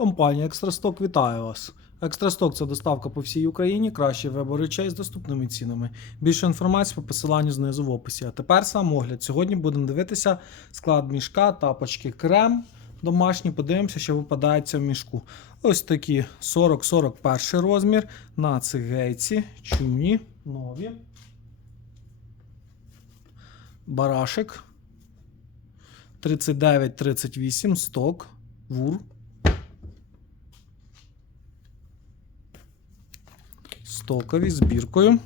Компанія Екстрасток вітає вас. Екстрасток це доставка по всій Україні, кращий вибор речей з доступними цінами. Більше інформації по посиланню знизу в описі. А тепер сам огляд. Сьогодні будемо дивитися склад мішка, тапочки крем домашні. Подивимося, що випадається в мішку. Ось такі 40-41 розмір на цигейці, чуні, нові. Барашек 39-38 сток, вур. Стокові з біркою.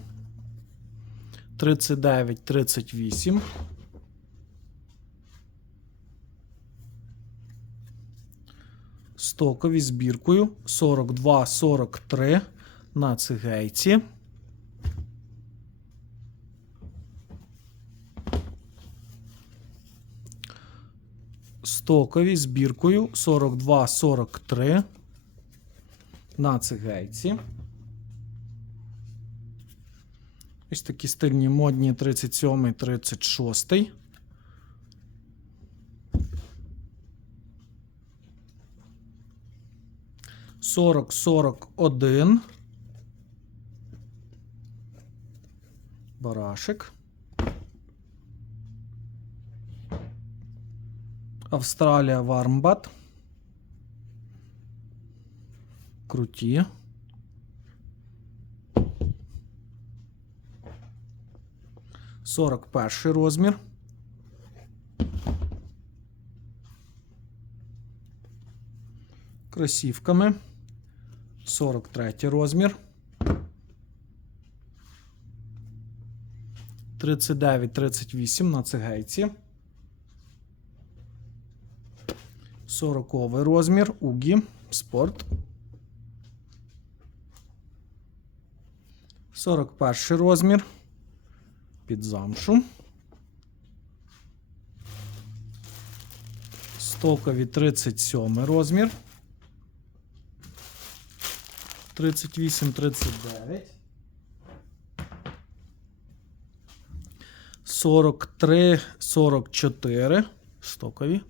39-38. Стокові з біркою 42-43 на цигейці. Стокові з біркою 42-43 на цигейці. Ось такі стильні модні 37 36. Сорок сорок один. Барашек. Австралія Вармбат. Круті. Сорок перший розмір. Кросівками. 43 розмір. 39-38 на цигейці. 40 розмір Угі Спорт. 41 розмір під замшу. Стокові 37 розмір. 38-39. 43-44 стокові. Стокові.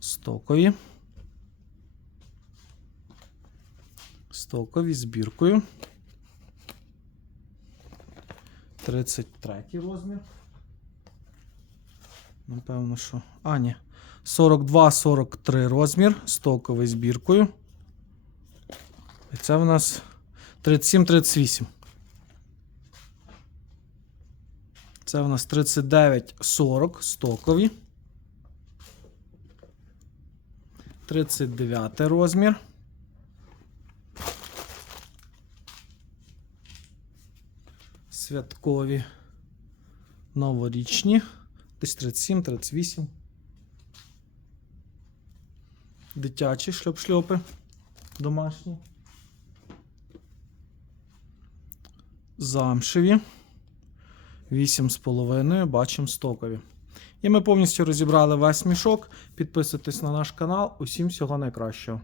Стокові з біркою. 33 розмір. Напевно, що. А, ні. 42-43 розмір. Стоковий з біркою. І це в нас 37-38. Це в нас 39-40 стокові. 39 розмір. Святкові новорічні. Десь 37-38. Дитячі шльоп-шльопи домашні. Замшеві. 8,5 бачимо стокові. І ми повністю розібрали весь мішок. Підписуйтесь на наш канал. Усім всього найкращого.